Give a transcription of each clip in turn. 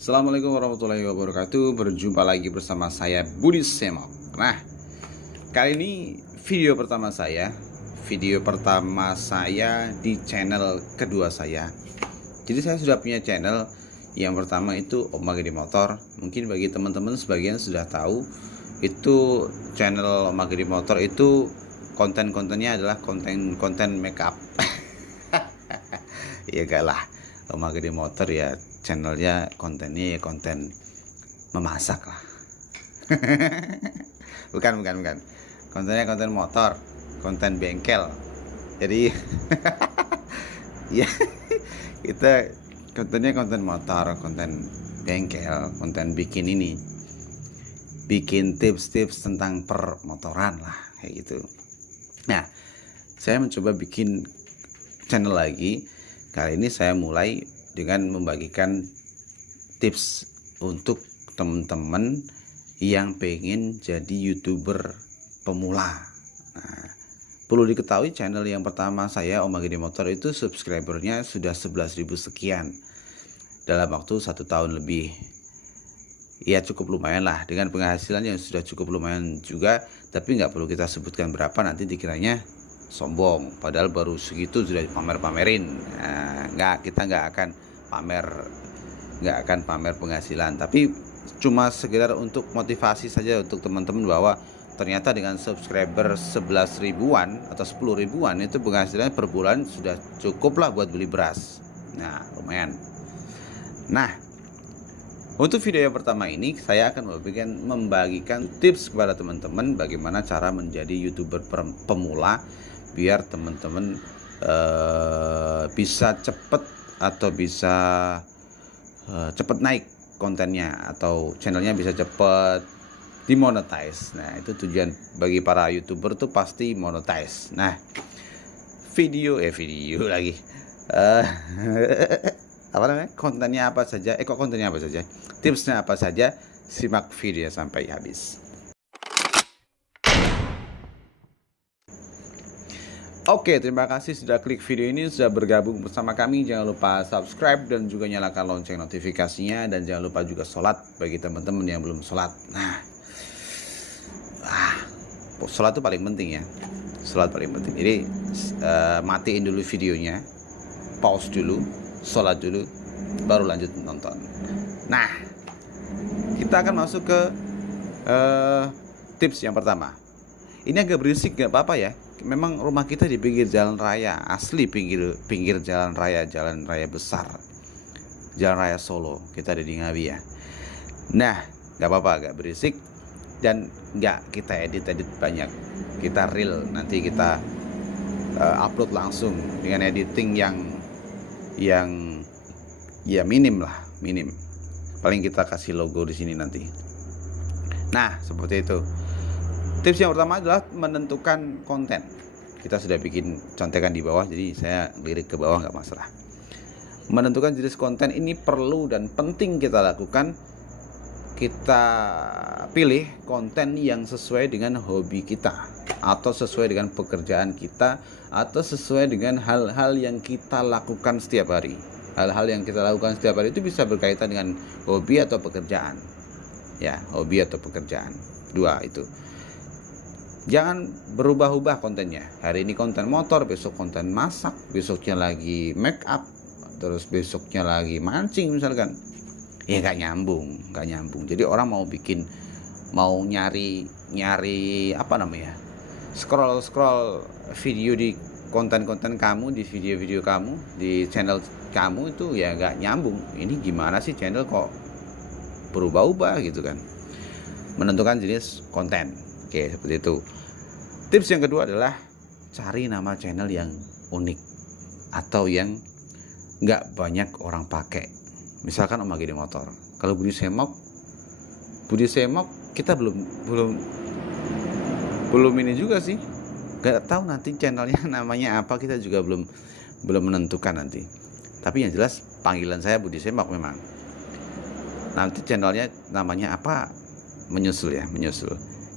Assalamualaikum warahmatullahi wabarakatuh. Berjumpa lagi bersama saya Budi Semok. Nah, kali ini video pertama saya di channel kedua saya. Jadi saya sudah punya channel. Yang pertama itu Om Magedi Motor. Mungkin bagi teman-teman sebagian sudah tahu, itu channel Om Magedi Motor itu konten-kontennya adalah konten make up. Ya gak lah, Om Magedi Motor ya channelnya kontennya ya konten memasak lah. bukan kontennya konten motor, konten bengkel. Jadi ya kita kontennya konten motor, konten bengkel, konten bikin tips-tips tentang permotoran lah, kayak gitu. Nah, saya mencoba bikin channel lagi. Kali ini saya mulai dengan membagikan tips untuk teman-teman yang pengen jadi YouTuber pemula. Nah, perlu diketahui channel yang pertama saya, Om Magedi Motor, itu subscribernya sudah 11.000 sekian dalam waktu 1 tahun lebih. Ya cukup lumayan lah, dengan penghasilan yang sudah cukup lumayan juga. Tapi nggak perlu kita sebutkan berapa, nanti dikiranya sombong, padahal baru segitu sudah pamer-pamerin. Nah, kita nggak akan pamer penghasilan, tapi cuma sekedar untuk motivasi saja untuk teman-teman bahwa ternyata dengan subscriber 11 ribuan atau 10 ribuan itu penghasilannya per bulan sudah cukup lah buat beli beras. Nah, lumayan. Nah, untuk video yang pertama ini saya akan membagikan tips kepada teman-teman bagaimana cara menjadi YouTuber pemula, biar teman-teman bisa cepet naik kontennya, atau channelnya bisa cepet dimonetize. Nah, itu tujuan bagi para YouTuber tuh pasti monetize. Nah, video lagi kontennya apa saja, tipsnya apa saja, simak video sampai habis. Oke, terima kasih sudah klik video ini, sudah bergabung bersama kami. Jangan lupa subscribe dan juga nyalakan lonceng notifikasinya, dan jangan lupa juga sholat bagi teman-teman yang belum sholat. Nah, sholat itu paling penting ya. Sholat paling penting. Jadi matiin dulu videonya, pause dulu, sholat dulu, baru lanjut nonton. Nah, kita akan masuk ke tips yang pertama. Ini agak berisik, gak apa-apa ya. Memang rumah kita di pinggir jalan raya, asli pinggir jalan raya besar, jalan raya Solo. Kita ada di Ngawi ya. Nah, gak apa-apa, agak berisik, dan gak kita edit banyak. Kita real, nanti kita upload langsung dengan editing yang ya minim. Paling kita kasih logo di sini nanti. Nah, seperti itu. Tips yang pertama adalah menentukan konten. Kita sudah bikin contekan di bawah, jadi saya lirik ke bawah nggak masalah. Menentukan jenis konten ini perlu dan penting kita lakukan. Kita pilih konten yang sesuai dengan hobi kita, atau sesuai dengan pekerjaan kita, atau sesuai dengan hal-hal yang kita lakukan setiap hari. Hal-hal yang kita lakukan setiap hari itu bisa berkaitan dengan hobi atau pekerjaan. Ya, hobi atau pekerjaan. Dua itu. Jangan berubah-ubah kontennya. Hari ini konten motor, besok konten masak, besoknya lagi make up, terus besoknya lagi mancing misalkan. Ya gak nyambung. Jadi orang mau nyari scroll video di konten-konten kamu, di video-video kamu, di channel kamu, itu ya gak nyambung. Ini gimana sih channel kok berubah-ubah gitu kan. Menentukan jenis konten. Oke, seperti itu. Tips yang kedua adalah cari nama channel yang unik atau yang nggak banyak orang pakai. Misalkan Om Magedi Motor. Kalau Budi Semok kita belum ini juga sih. Nggak tahu nanti channelnya namanya apa, kita juga belum menentukan nanti. Tapi yang jelas panggilan saya Budi Semok memang. Nanti channelnya namanya apa menyusul.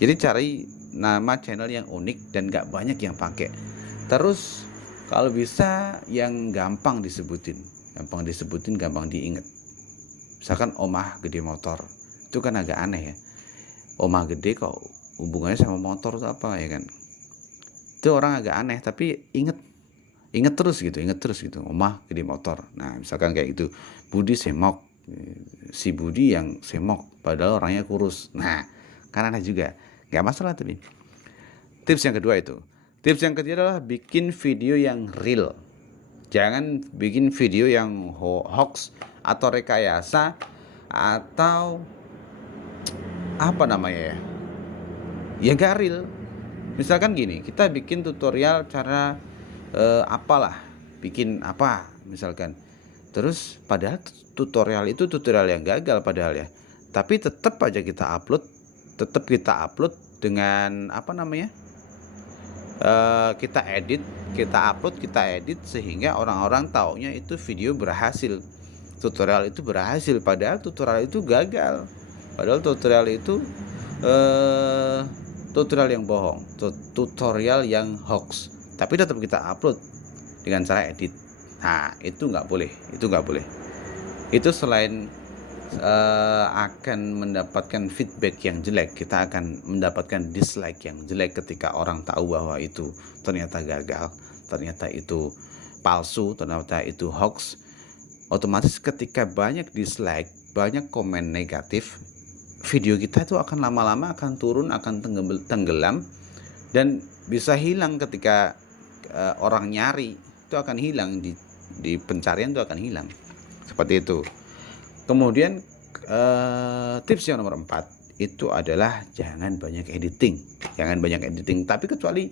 Jadi cari nama channel yang unik dan gak banyak yang pakai. Terus kalau bisa yang gampang disebutin, gampang diingat. Misalkan omah gede motor, itu kan agak aneh ya. Omah gede kok hubungannya sama motor itu apa ya kan? Itu orang agak aneh, tapi inget terus gitu, omah gede motor. Nah misalkan kayak gitu, Budi semok, si Budi yang semok padahal orangnya kurus. Nah kan aneh juga, nggak masalah. Tapi tips yang kedua itu. Tips yang ketiga adalah bikin video yang real. Jangan bikin video yang hoax atau rekayasa atau apa namanya ya, ya nggak real. Misalkan gini, kita bikin tutorial cara apalah, bikin apa misalkan, terus padahal tutorial itu tutorial yang gagal padahal ya, tapi tetap aja kita upload dengan apa namanya, kita edit sehingga orang-orang taunya itu video berhasil, tutorial itu berhasil, padahal tutorial itu gagal, padahal tutorial itu tutorial yang bohong, tutorial yang hoax, tapi tetap kita upload dengan cara edit. Nah itu nggak boleh. Itu selain akan mendapatkan feedback yang jelek, kita akan mendapatkan dislike yang jelek ketika orang tahu bahwa itu ternyata gagal, ternyata itu palsu, ternyata itu hoax. Otomatis ketika banyak dislike, banyak komen negatif, video kita itu akan lama-lama akan turun, akan tenggelam, dan bisa hilang ketika orang nyari, itu akan hilang di pencarian, itu akan hilang seperti itu. Kemudian tips yang nomor 4 itu adalah jangan banyak editing. Tapi kecuali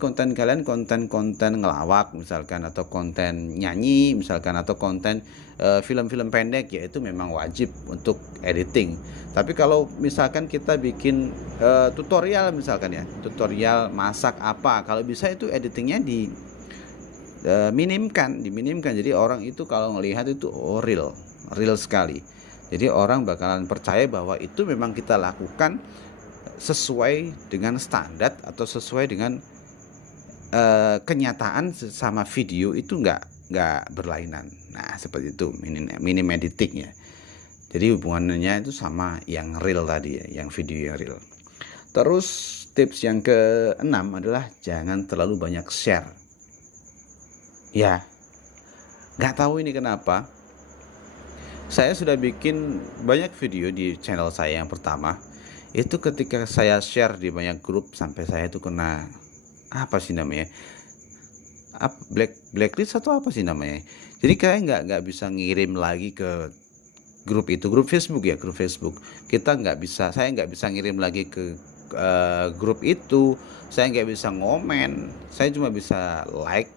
konten kalian konten ngelawak misalkan, atau konten nyanyi misalkan, atau konten film-film pendek, ya itu memang wajib untuk editing. Tapi kalau misalkan kita bikin tutorial misalkan ya, tutorial masak apa, kalau bisa itu editingnya diminimkan. Jadi orang itu kalau ngelihat itu real sekali. Jadi orang bakalan percaya bahwa itu memang kita lakukan sesuai dengan standar atau sesuai dengan kenyataan sama video itu nggak berlainan. Nah seperti itu minim editing ya. Jadi hubungannya itu sama yang real tadi ya, yang video yang real. Terus tips yang ke-6 adalah jangan terlalu banyak share. Ya, nggak tahu ini kenapa. Saya sudah bikin banyak video di channel saya yang pertama. Itu ketika saya share di banyak grup sampai saya itu kena apa sih namanya, blacklist atau apa sih namanya. Jadi kayak nggak bisa ngirim lagi ke grup itu, grup Facebook. Saya nggak bisa ngirim lagi ke grup itu. Saya nggak bisa ngomen. Saya cuma bisa like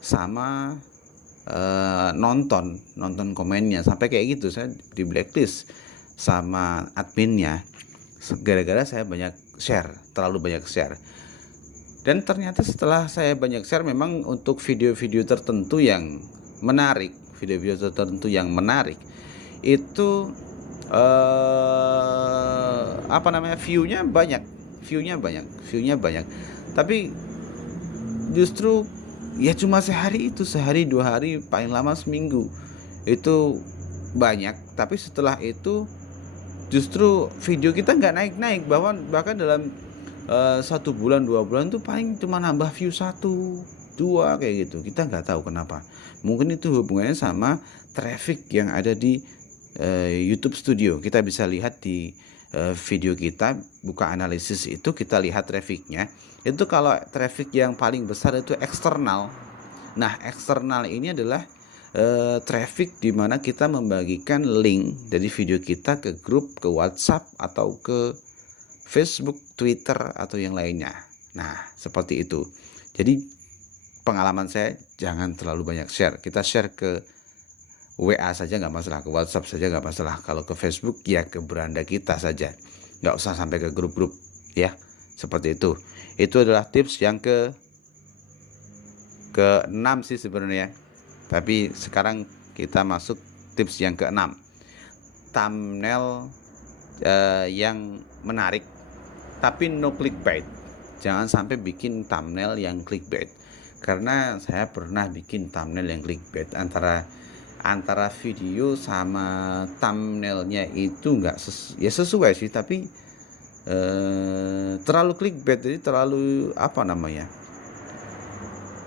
sama nonton komennya, sampai kayak gitu. Saya di blacklist sama adminnya gara-gara saya terlalu banyak share. Dan ternyata setelah saya banyak share, memang untuk video-video tertentu yang menarik, itu view-nya banyak, tapi justru ya cuma sehari 2 hari, paling lama seminggu itu banyak. Tapi setelah itu justru video kita nggak naik, bahkan dalam 1 bulan 2 bulan tuh paling cuma nambah view 1, 2 kayak gitu. Kita nggak tahu kenapa. Mungkin itu hubungannya sama traffic yang ada di YouTube Studio. Kita bisa lihat di video kita, buka analisis itu, kita lihat trafficnya. Itu kalau traffic yang paling besar itu eksternal. Nah eksternal ini adalah traffic di mana kita membagikan link dari video kita ke grup, ke WhatsApp, atau ke Facebook, Twitter, atau yang lainnya. Nah seperti itu. Jadi pengalaman saya, jangan terlalu banyak share. Kita share ke WA saja nggak masalah, ke WhatsApp saja nggak masalah. Kalau ke Facebook ya ke beranda kita saja, nggak usah sampai ke grup-grup ya. Seperti itu. Itu adalah tips yang ke-6 sih sebenarnya. Tapi sekarang kita masuk tips yang ke-6. Thumbnail yang menarik tapi no clickbait. Jangan sampai bikin thumbnail yang clickbait. Karena saya pernah bikin thumbnail yang clickbait, antara antara video sama thumbnailnya itu nggak ya sesuai sih, tapi terlalu clickbait, jadi terlalu apa namanya,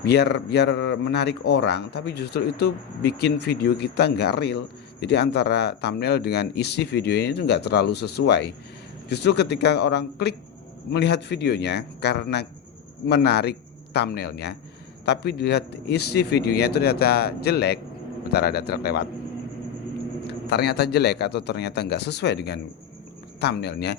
biar menarik orang, tapi justru itu bikin video kita nggak real. Jadi antara thumbnail dengan isi videonya itu nggak terlalu sesuai. Justru ketika orang klik melihat videonya karena menarik thumbnailnya, tapi dilihat isi videonya itu ternyata jelek, bentar ada truk lewat, ternyata jelek atau ternyata nggak sesuai dengan thumbnailnya,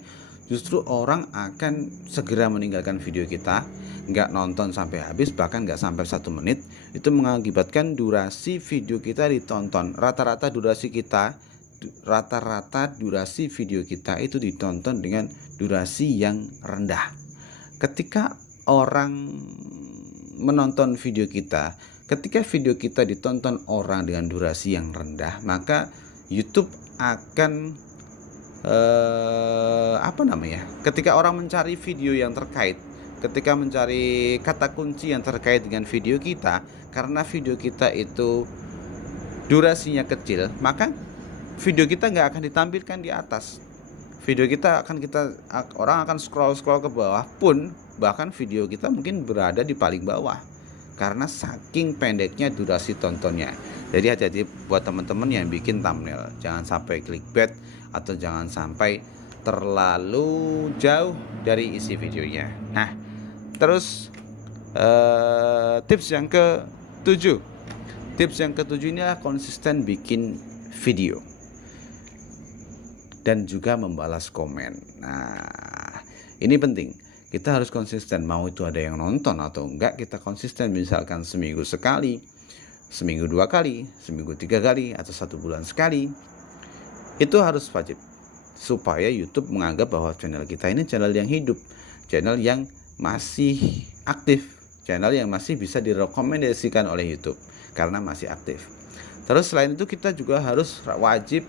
justru orang akan segera meninggalkan video kita, nggak nonton sampai habis, bahkan nggak sampai 1 menit. Itu mengakibatkan durasi video kita ditonton, rata-rata durasi video kita itu ditonton dengan durasi yang rendah. Ketika orang menonton video kita, ketika video kita ditonton orang dengan durasi yang rendah, maka YouTube akan ketika orang mencari video yang terkait, ketika mencari kata kunci yang terkait dengan video kita, karena video kita itu durasinya kecil, maka video kita nggak akan ditampilkan di atas. Video kita orang akan scroll ke bawah pun, bahkan video kita mungkin berada di paling bawah karena saking pendeknya durasi tontonnya. Jadi hati-hati buat teman-teman yang bikin thumbnail, jangan sampai clickbait atau jangan sampai terlalu jauh dari isi videonya. Nah, terus tips yang ke-7 ini adalah konsisten bikin video dan juga membalas komen. Nah, ini penting. Kita harus konsisten, mau itu ada yang nonton atau enggak, kita konsisten. Misalkan seminggu sekali, seminggu 2 kali, seminggu 3 kali, atau 1 bulan sekali. Itu harus wajib, supaya YouTube menganggap bahwa channel kita ini channel yang hidup, channel yang masih aktif, channel yang masih bisa direkomendasikan oleh YouTube karena masih aktif. Terus selain itu kita juga harus wajib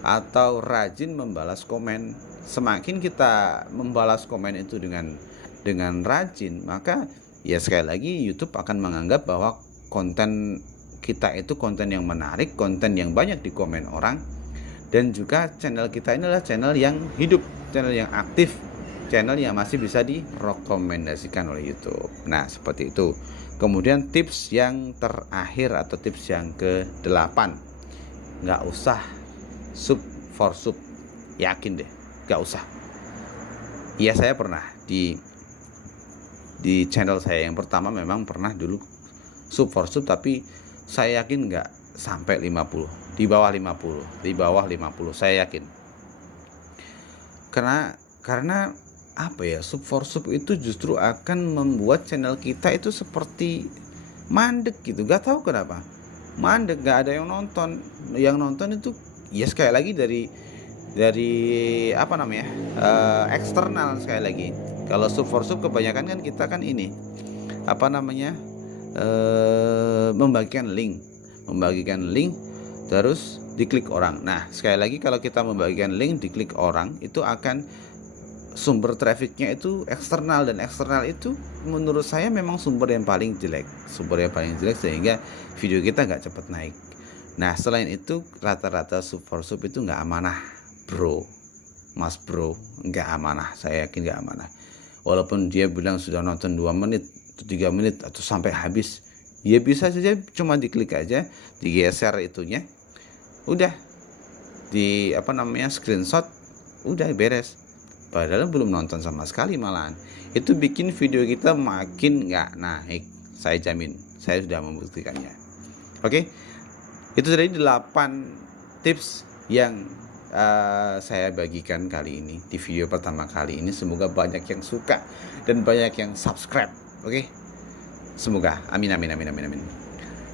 atau rajin membalas komen. Semakin kita membalas komen itu dengan rajin, maka ya sekali lagi YouTube akan menganggap bahwa konten kita itu konten yang menarik, konten yang banyak dikomen orang, dan juga channel kita ini adalah channel yang hidup, channel yang aktif, channel yang masih bisa direkomendasikan oleh YouTube. Nah, seperti itu. Kemudian tips yang terakhir atau tips yang ke-8, nggak usah sub for sub. Yakin deh, nggak usah. Iya, saya pernah di channel saya yang pertama memang pernah dulu sub for sub, tapi saya yakin nggak sampai 50, di bawah 50 saya yakin. Karena apa ya, sub for sub itu justru akan membuat channel kita itu seperti mandek gitu. Gak tahu kenapa mandek, gak ada yang nonton. Yang nonton itu ya sekali lagi dari eksternal. Sekali lagi, kalau sub for sub kebanyakan kan kita kan ini membagikan link terus diklik orang. Nah, sekali lagi, kalau kita membagikan link diklik orang, itu akan sumber trafficnya itu eksternal, dan eksternal itu menurut saya memang sumber yang paling jelek, sehingga video kita nggak cepat naik. Nah, selain itu rata-rata sub for sub itu nggak amanah, mas bro, nggak amanah. Saya yakin nggak amanah. Walaupun dia bilang sudah nonton 2 menit, 3 menit atau sampai habis, ya bisa saja cuma diklik aja, digeser itunya, udah di screenshot, udah beres. Padahal belum nonton sama sekali malahan. Itu bikin video kita makin nggak naik. Saya jamin, saya sudah membuktikannya. Oke, itu tadi 8 tips yang saya bagikan kali ini di video pertama kali ini. Semoga banyak yang suka dan banyak yang subscribe. Oke, semoga, amin.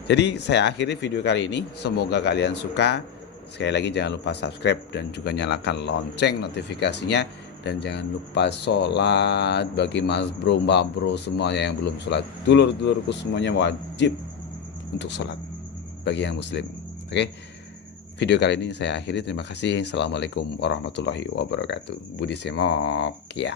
Jadi saya akhiri video kali ini. Semoga kalian suka. Sekali lagi, jangan lupa subscribe dan juga nyalakan lonceng notifikasinya. Dan jangan lupa sholat. Bagi mas bro, mbak bro semuanya yang belum sholat, dulur-dulurku semuanya wajib untuk sholat bagi yang muslim. Oke, video kali ini saya akhiri. Terima kasih. Assalamualaikum warahmatullahi wabarakatuh. Budi Semok ya.